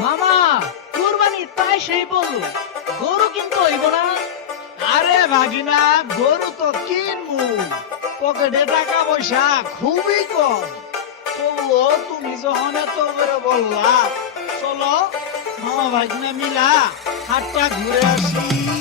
মামা কুরবানি তাই সেই বলল, গরু কিন্তু হইব না। আরে ভাগিনা, গরু তো কিনবো, পকেটে টাকা পয়সা খুবই কম। তো তুমি যখন এত করে বললা, চলো মামা ভাগিনা মিলা হাটটা ঘুরে আসি।